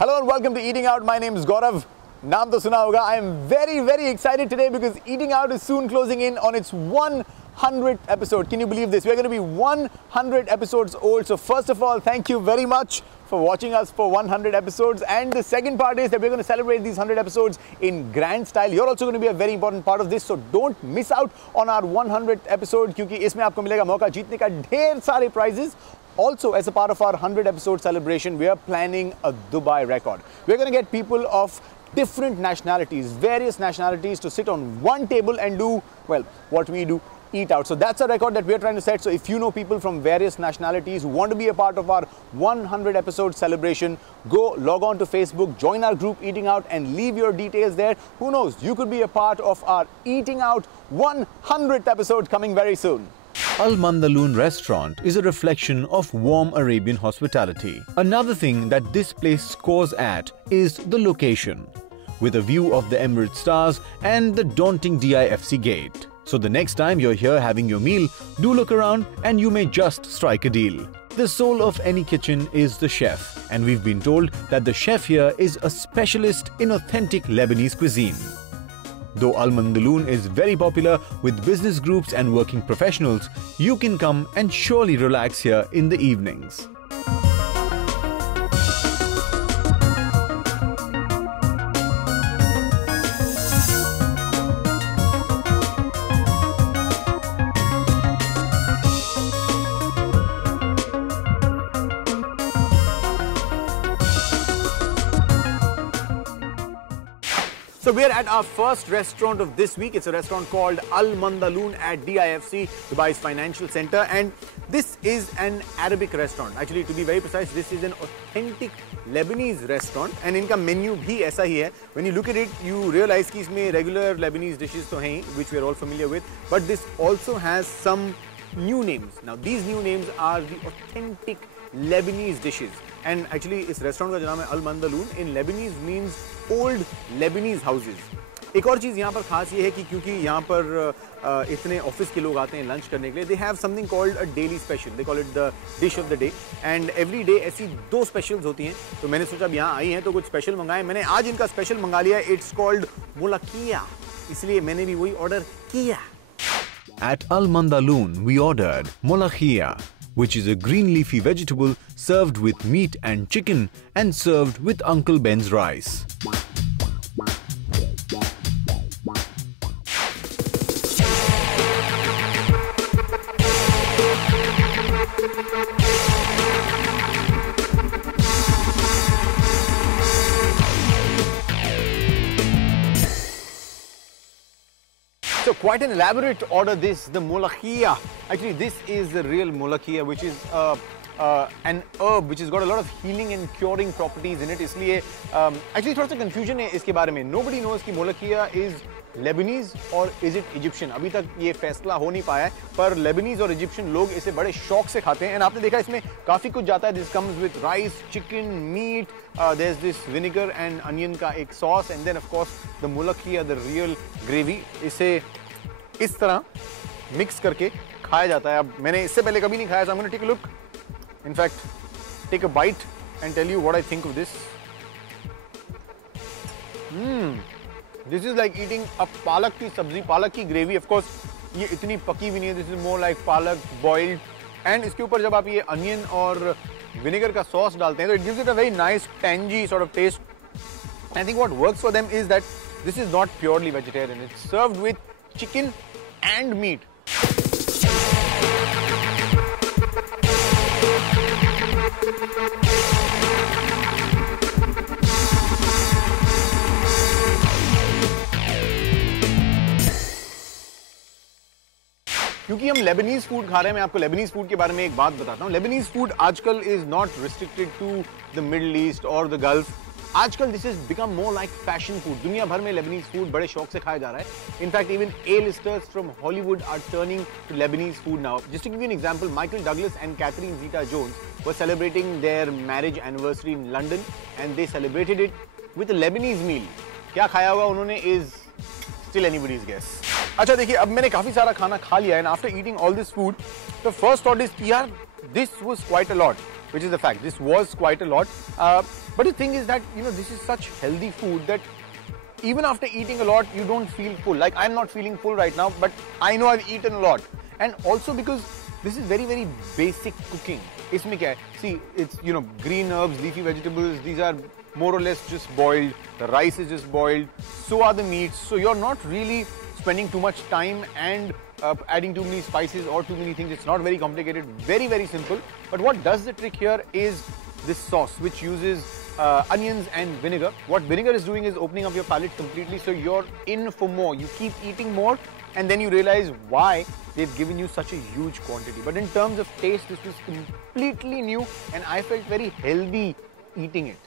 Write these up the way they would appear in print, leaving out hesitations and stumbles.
Hello and welcome to Eating Out. My name is Gaurav. नाम तो सुना होगा. I am very excited today because Eating Out is soon closing in on its 100th episode. Can you believe this? We're going to be 100 episodes old. So first of all, thank you very much for watching us for 100 episodes. And the second part is that we're going to celebrate these 100 episodes in grand style. You're also going to be a very important part of this. So don't miss out on our 100th episode क्योंकि इसमें आपको मिलेगा मौका जीतने का ढेर सारे prizes. Also, as a part of our 100 episode celebration, we are planning a Dubai record. We're going to get people of different nationalities, various nationalities to sit on one table and do, well, what we do, eat out. So that's a record that we're trying to set. So if you know people from various nationalities who want to be a part of our 100 episode celebration, go log on to Facebook, join our group Eating Out and leave your details there. Who knows, you could be a part of our Eating Out 100th episode coming very soon. Al Mandaloun restaurant is a reflection of warm Arabian hospitality. Another thing that this place scores at is the location, with a view of the Emirates Stars and the daunting DIFC gate. So the next time you're here having your meal, do look around and you may just strike a deal. The soul of any kitchen is the chef, and we've been told that the chef here is a specialist in authentic Lebanese cuisine. Though Al Mandaloun is very popular with business groups and working professionals, you can come and surely relax here in the evenings. So we are at our first restaurant of this week. It's a restaurant called Al Mandaloun at DIFC, Dubai's financial center. And this is an Arabic restaurant. Actually, to be very precise, this is an authentic Lebanese restaurant. And इनका menu भी ऐसा ही है. When you look at it, you realize कि इसमें regular Lebanese dishes तो हैं, which we are all familiar with. But this also has some new names. Now, these new names are the authentic Lebanese dishes. And actually, इस restaurant का जो नाम है Al Mandaloun in Lebanese means old Lebanese houses. एक और चीज़ यहाँ पर खास ये है कि क्योंकि यहाँ पर इतने ऑफिस के लोग आते हैं लंच करने के लिए, they have something called a daily special. They call it the dish of the day. And every day ऐसी दो स्पेशल्स होती हैं. तो मैंने सोचा अब यहाँ आई हैं तो कुछ स्पेशल मंगाएं. मैंने आज इनका स्पेशल मंगा लिया. It's called मुलकिया. इसलिए मैंने भी वही ऑर्डर किया. At Al Mandaloun, we ordered molakhiya, which is a green leafy vegetable served with meat and chicken and served with Uncle Ben's rice. So quite an elaborate order this, the molakhiya. Actually, this is the real molakhiya, which is an herb which has got a lot of healing and curing properties in it. इसलिए actually थोड़ा सा confusion है इसके बारे में. Nobody knows कि molakhiya is Lebanese or is it Egyptian. अभी तक ये फैसला हो नहीं पाया है. पर Lebanese और Egyptian लोग इसे बड़े शौक से खाते हैं. And आपने देखा इसमें काफी कुछ जाता है. This comes with rice, chicken, meat. There's this vinegar and onion का एक sauce, and then of course the molakhiya, the real gravy. इसे इस तरह मिक्स करके खाया जाता है. अब मैंने इससे पहले कभी नहीं खाया. So I'm going to take a look. In fact, take a bite and tell you what I think of this. This is like eating a palak की सब्जी, palak की gravy. Of course, ये इतनी पकी भी नहीं है. This is more like palak boiled. And इसके ऊपर जब आप ये onion और vinegar का sauce डालते हैं, तो it gives it a very nice tangy sort of taste. I think what works for them is that this is not purely vegetarian. It's served with chicken and meat. क्योंकि हम Lebanese food खा रहे हैं, मैं आपको Lebanese food के बारे में एक बात बताता हूँ. लेबनीज फूड आजकल is not restricted to the Middle East और द गल्फ. आजकल this is become more like fashion food. दुनिया भर में लेबनीज फूड बड़े शौक से खाया जा रहा है. In fact even A-listers from Hollywood are turning to Lebanese food now. Just to give you an example, Michael Douglas and Catherine Zeta-Jones were celebrating their marriage anniversary in London and they celebrated it with a Lebanese meal. क्या खाया होगा उन्होंने is still anybody's guess. अच्छा देखिए, अब मैंने काफी सारा खाना खा लिया है. And after eating all this food, the first thought is यार this was quite a lot. which is the fact. This was quite a lot. But the thing is that, you know, this is such healthy food that even after eating a lot, you don't feel full. Like, I'm not feeling full right now, but I know I've eaten a lot. And also because this is very, very basic cooking. Isme kya hai? See, it's, you know, green herbs, leafy vegetables, these are more or less just boiled. The rice is just boiled. So are the meats. So you're not really spending too much time and adding too many spices or too many things. It's not very complicated, very, very simple. But what does the trick here is this sauce, which uses onions and vinegar. What vinegar is doing is opening up your palate completely, so you're in for more. You keep eating more, and then you realize why they've given you such a huge quantity. But in terms of taste, this was completely new, and I felt very healthy eating it.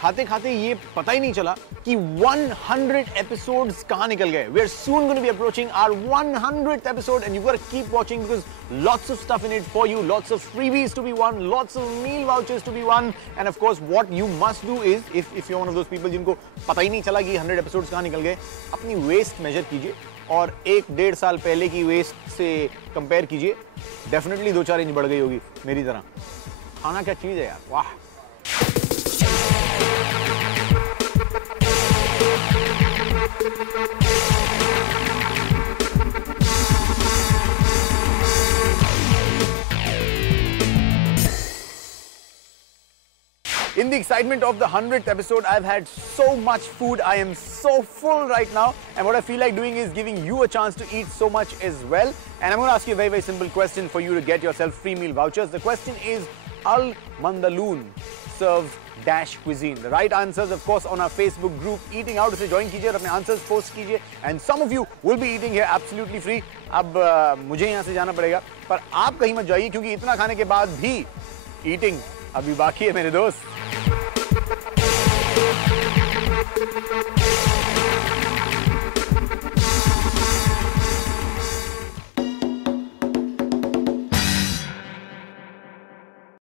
खाते खाते ये पता ही नहीं चला कि 100 episodes कहाँ निकल गए. We're soon going to be approaching our 100th episode, and you've got to keep watching because lots of stuff in it for you, lots of freebies to be won, lots of meal vouchers to be won, and of course what you must do is, if you're one of those people जिनको पता ही नहीं चला कि 100 episodes कहाँ निकल गए, अपनी waist measure कीजिए और 1-1.5 साल पहले की waist से compare कीजिए. Definitely 2-4 इंच बढ़ गई होगी मेरी तरह. खाना क्या चीज़ है यार, वाह. In the excitement of the 100th episode, I've had so much food. I am so full right now. And what I feel like doing is giving you a chance to eat so much as well. And I'm going to ask you a very, very simple question for you to get yourself free meal vouchers. The question is, Al Mandaloon serves dash cuisine. The right answers, of course, on our Facebook group, Eating Out. उसे join कीजिए और अपने answers post कीजिए. And some of you will be eating here absolutely free. अब मुझे यहाँ से जाना पड़ेगा. पर आप कहीं मत जाइए क्योंकि इतना खाने के बाद भी eating अभी बाकी है मेरे दोस्त.